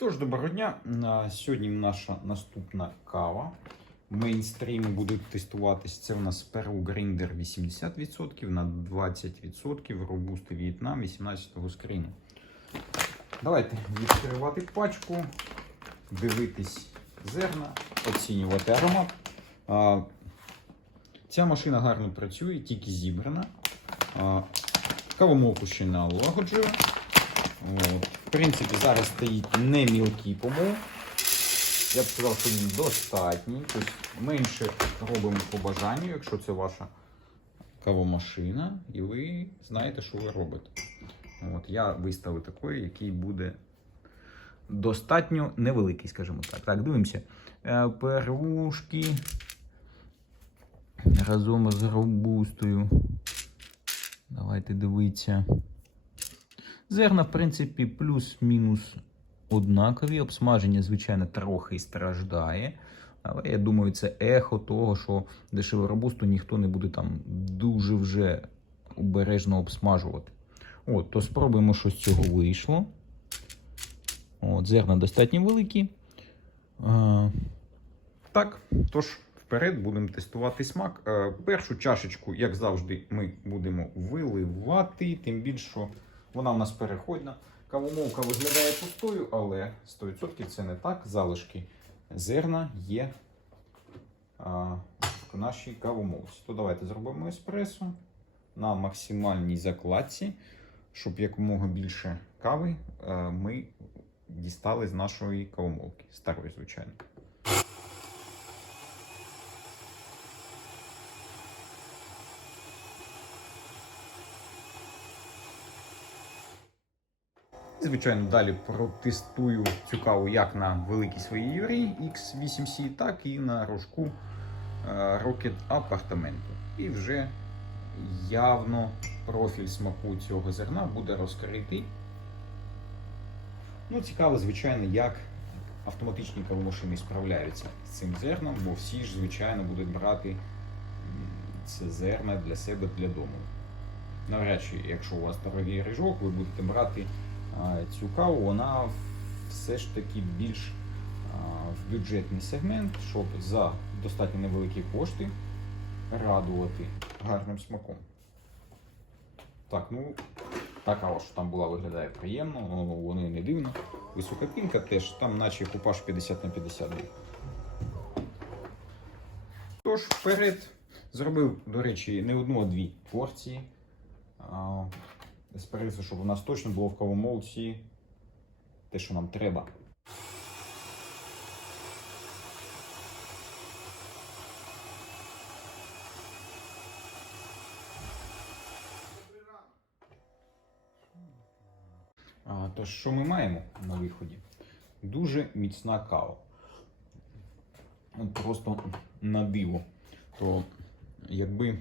Тож, доброго дня. Сьогодні наша наступна кава. Мейнстріми будуть тестуватись. Це у нас Peru Grinder 80% на 20% Robusta Vietnam 18-го скріну. Давайте відкривати пачку, дивитись зерна, оцінювати аромат. Ця машина гарно працює, тільки зібрана. Кавомолку ще налагоджую. От. В принципі, зараз стоїть не мілкий помол. Я б сказав, що він достатній. Тобто менше робимо по бажанню, якщо це ваша кавомашина, і ви знаєте, що ви робите. От, я виставив такий, який буде достатньо невеликий, скажімо так. Так, дивимося. Е, Перушки разом з робустою. Давайте дивитися. Зерна, в принципі, плюс-мінус однакові. Обсмаження, звичайно, трохи страждає. Але я думаю, це ехо того, що дешеву робусту ніхто не буде там дуже вже обережно обсмажувати. От, то спробуємо, що з цього вийшло. От, Зерна достатньо великі. А, так, тож, вперед будемо тестувати смак. Е, першу чашечку, як завжди, ми будемо виливати, тим більше, що вона у нас переходна. Кавомолка виглядає пустою, але 100% це не так. Залишки зерна є а, в нашій кавомолці. То давайте зробимо еспресо на максимальній закладці, щоб якомога більше кави е, ми дістали з нашої кавомолки. Старої, звичайно. І, Звичайно, далі протестую цю каву як на великій своїй юрі X8C, так і на рожку е, Rocket Апартаменту. І вже явно профіль смаку цього зерна буде розкритий. Ну, цікаво, звичайно, як автоматичні кавомашини справляються з цим зерном, бо всі ж, звичайно, будуть брати це зерна для себе для дому. Навряд чи, якщо у вас дорогий рижок, ви будете брати цю каву, вона все ж таки більш в бюджетний сегмент, щоб за достатньо невеликі кошти радувати гарним смаком. Так, ну та кава, що там була, виглядає приємно, воно вони не дивно. Висока пінка теж, там наче купаж 50 на 50 був. Тож, вперед, зробив, до речі, не одну, а дві порції. Еспресо, щоб у нас точно було в кавомолці те, що нам треба. А, Тож, що ми маємо на виході? Дуже міцна кава. Просто на диво. То якби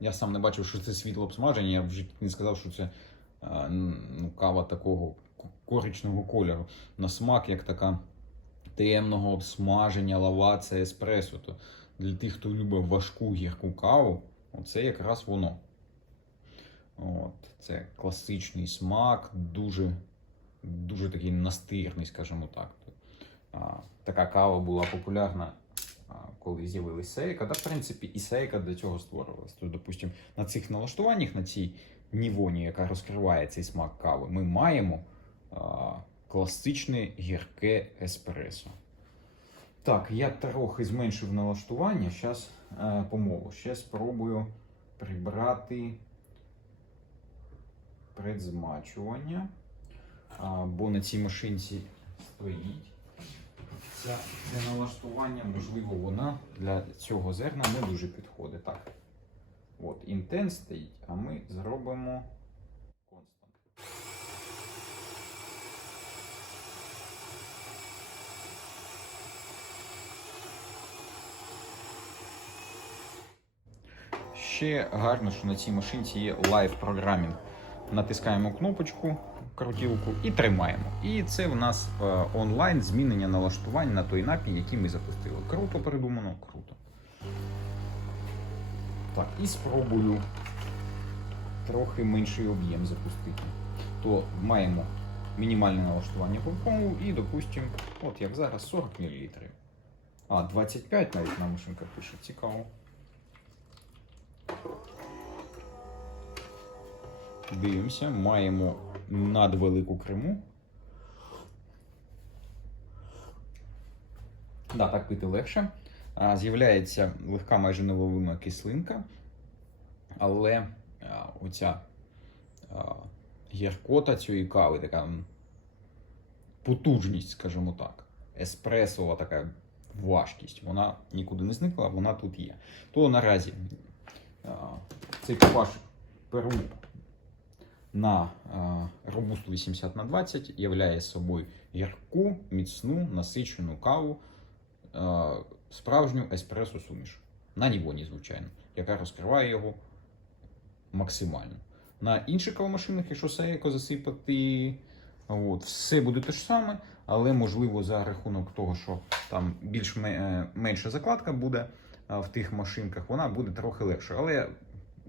я сам не бачив, що це світло обсмаження, я б в не сказав, що це ну, кава такого к- коричневого кольору. На смак, як така темного обсмаження, лаваца, еспресо. То для тих, хто любить важку гірку каву, оце якраз воно. От, це класичний смак, дуже, дуже такий настирний, скажімо так. А, така кава була популярна, коли з'явилися сейка. Та, в принципі, і сейка для цього створювалася. Тобто, допустимо, на цих налаштуваннях, на цій нівоні, яка розкриває цей смак кави, ми маємо а, класичне гірке еспресо. Так, я трохи зменшив налаштування. Зараз е. Ще спробую прибрати предзмачування. А, бо на цій машинці стоїть. Ця, це налаштування, можливо, вона для цього зерна не дуже підходить. Так. От, інтенс стоїть, а ми зробимо констант. Ще гарно, що на цій машинці є лайв програмінг. Натискаємо кнопочку, крутілку і тримаємо. І це в нас е, онлайн змінення налаштувань на той напій, який ми запустили. Круто придумано, круто. Так, і спробую трохи менший об'єм запустити. То маємо мінімальне налаштування помпу і, допустимо, от як зараз 40 мл. А, 25 навіть на машинка пише, цікаво. Дивимося, маємо надвелику криму. Да, так пити легше. З'являється легка майже невловима кислинка, але оця гіркота цієї кави, така потужність, скажімо так, еспресова така важкість, вона нікуди не зникла, вона тут є. То наразі цей купаж Перу на а, робусту 80 на 20 являє собою гірку, міцну, насичену каву, справжню еспресо суміш. На нівоні, звичайно, яка розкриває його максимально. На інших кавомашинах, якщо сейко засипати, от, все буде те ж саме, але можливо за рахунок того, що там більш менша закладка буде в тих машинках, вона буде трохи легше. Але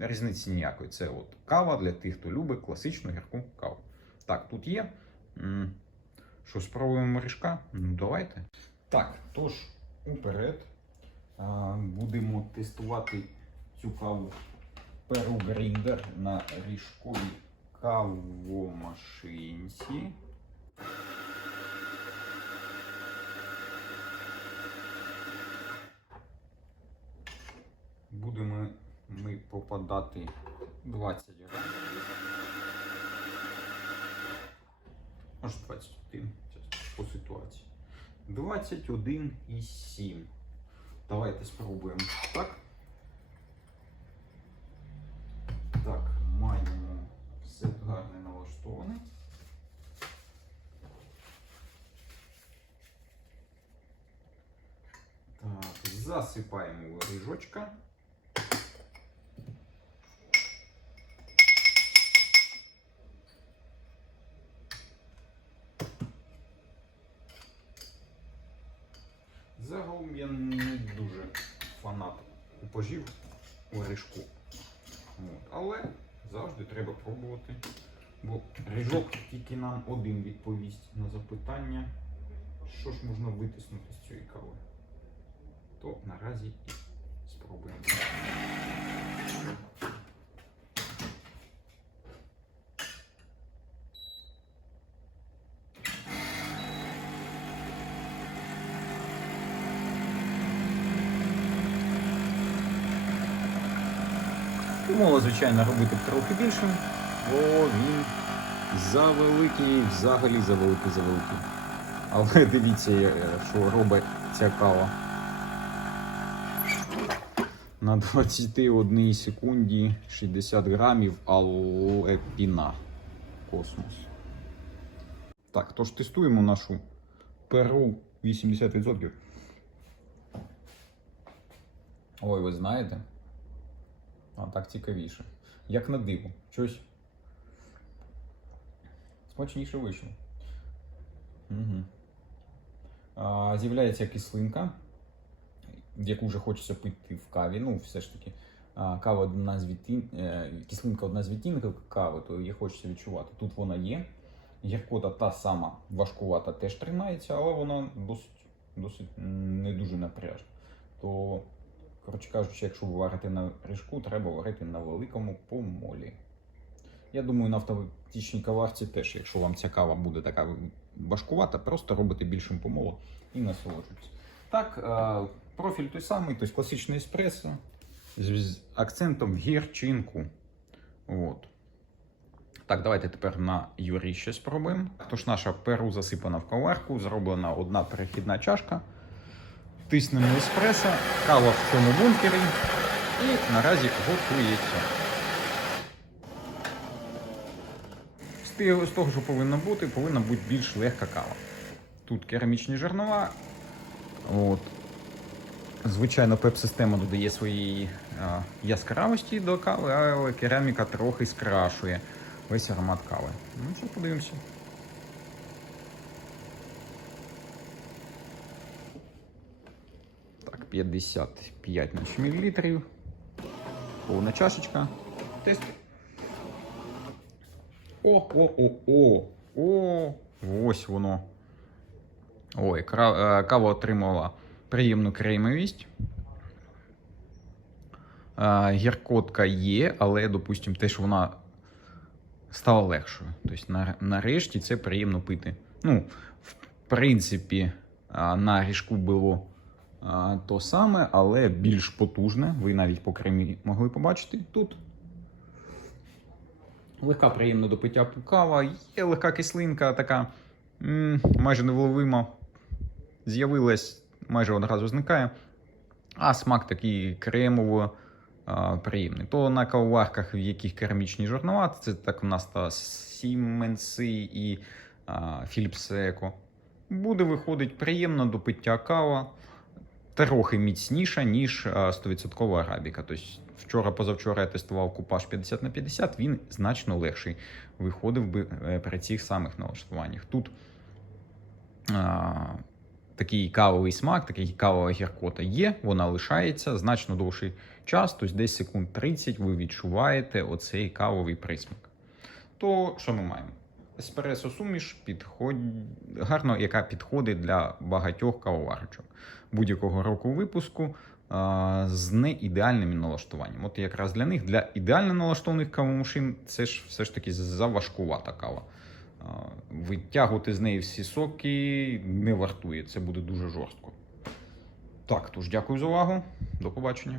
різниці ніякої. Це от кава для тих, хто любить класичну гірку каву. Так, тут є. Що, спробуємо морішка? Ну, давайте. Так, тож, уперед. Будемо тестувати цю каву Перу Гріндер на ріжковій кавомашинці. Будемо ми попадати 20 грамів. Аж 21 зараз по ситуації. 21,7. Давайте спробуємо так. Так, маємо все гарне налаштоване. Так, засипаємо ріжочка. Загалом я не дуже фанат купажів у ріжку. Але завжди треба пробувати. Бо ріжок тільки нам один відповість на запитання, що ж можна витиснути з цієї кави. То наразі і спробуємо. Умова, звичайно, робити трохи більшим, бо він завеликий, взагалі завеликий, завеликий. Але дивіться, що робить ця кава. На 21 секунді 60 грамів алепіна. Космос. Так, тож тестуємо нашу перу 80%. Ой, ви знаєте? А так цікавіше. Як на диво. Щось смачніше вийшло. Угу. А, з'являється кислинка, яку вже хочеться пити в каві. Ну, все ж таки, а, кава одна з відтін... е, кислинка одна з відтінків кави, то її хочеться відчувати. Тут вона є. Гіркота та сама важкувата теж тримається, але вона досить, досить не дуже напряжна. То Коротше кажучи, якщо ви варите на ріжку, треба варити на великому помолі. Я думаю, на автоматичній каварці теж, якщо вам ця кава буде така важкувата, просто робите більшим помолом і насолоджуйтесь. Так, е, профіль той самий, тобто класичний еспресо з акцентом в гірчинку. От. Так, давайте тепер на Юрі ще спробуємо. Тож наша перу засипана в каварку, зроблена одна перехідна чашка. Тиснемо еспресо, кава в цьому бункері і наразі готується. З того, що повинно бути, повинна бути більш легка кава. Тут керамічні жернова. От. Звичайно, пеп-система додає своєї а, яскравості до кави, але кераміка трохи скрашує весь аромат кави. Ну, що подивимося. 55 значить, мл. Повна чашечка. Тест. О, о, ось воно. Ой, е, кава отримала приємну кремовість. Е, Гіркотка є, але, допустимо, теж вона стала легшою. Тобто, нарешті це приємно пити. Ну, в принципі, на ріжку було то саме, але більш потужне. Ви навіть по кремі могли побачити тут. Легка приємна до пиття кава, є легка кислинка, така м, майже невловима. З'явилась, майже одразу зникає. А смак такий кремово а, приємний. То на кавоварках, в яких керамічні жорнова, це так у нас та Сіменси і Eco. Буде виходить приємно до пиття кава, трохи міцніша, ніж 100% арабіка. Тобто вчора, позавчора я тестував купаж 50 на 50, він значно легший виходив би е, при цих самих налаштуваннях. Тут а, такий кавовий смак, такий кавова гіркота є, вона лишається значно довший час, тобто десь секунд 30 ви відчуваєте оцей кавовий присмак. То що ми маємо? Еспресо суміш підход... гарно, яка підходить для багатьох кавоварочок будь-якого року випуску а, з неідеальним налаштуванням. От якраз для них, для ідеально налаштованих кавомашин, це ж все ж таки заважкувата кава. А, Витягувати з неї всі соки не вартує, це буде дуже жорстко. Так, тож дякую за увагу. До побачення.